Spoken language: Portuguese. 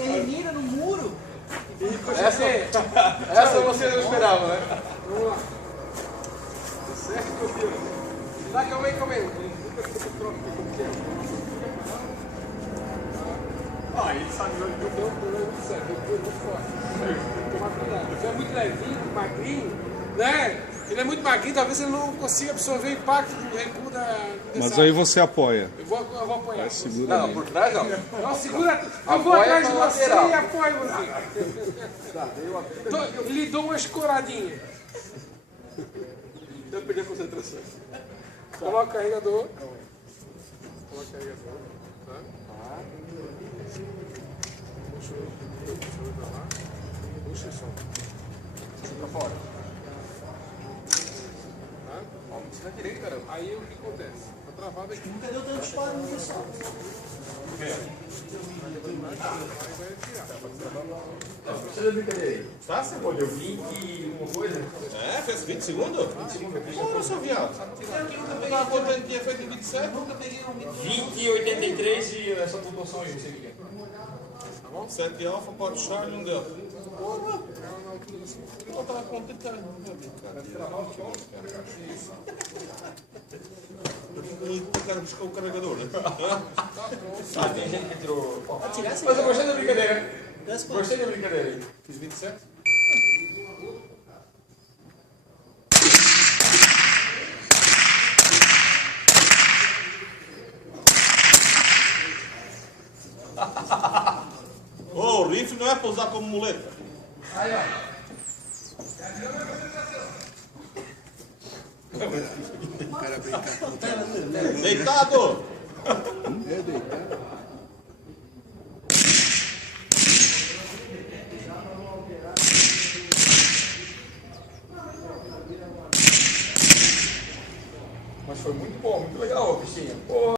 Ele mira no muro. Essa você não esperava, né? Vamos lá. Certo, filho. Dá, calma aí. Ah, ele sabe onde eu deu muito certo. Ele foi muito forte. Tem que tomar cuidado. Você é muito levinho, magrinho, né? Ele é muito magrinho, talvez ele não consiga absorver o impacto do recuo da. Mas aí você apoia. Eu vou apoiar. Vai, segura Não, ali. por trás não. Não, segura. Eu vou atrás de você e apoio você. Lhe dou uma escoradinha. Eu perdi a concentração. Coloca o carregador. Coloca o carregador. Tá? Puxa o pra lá. Puxa só. Puxa pra fora. Tá? Ó, na direita, caramba. Aí o que acontece? Tá travado aqui. Nunca deu tanto disparo nisso. Você da brincadeira aí? Tá, você deu 20 e uma coisa? É, fez 20 segundos? 20 segundos. Porra, seu viado. Eu tava contando que tinha feito em 27. Nunca peguei um 20 e 83 e essa pontuação aí, não sei o que é. Tá bom? 7 alfa, 4 Charlie, 1 delta. Eu tava contando. O cara buscou o carregador, né? Ah, tem gente que tirou. Atirar essa Mas eu gostei da brincadeira. Gostei. Gostei da brincadeira aí. Fiz 27? Ô, o rifle não é pra usar como muleta. Aí, ó. O cara brincar com Deitado! é deitado. Mas foi muito bom, muito legal, bichinho. Pô.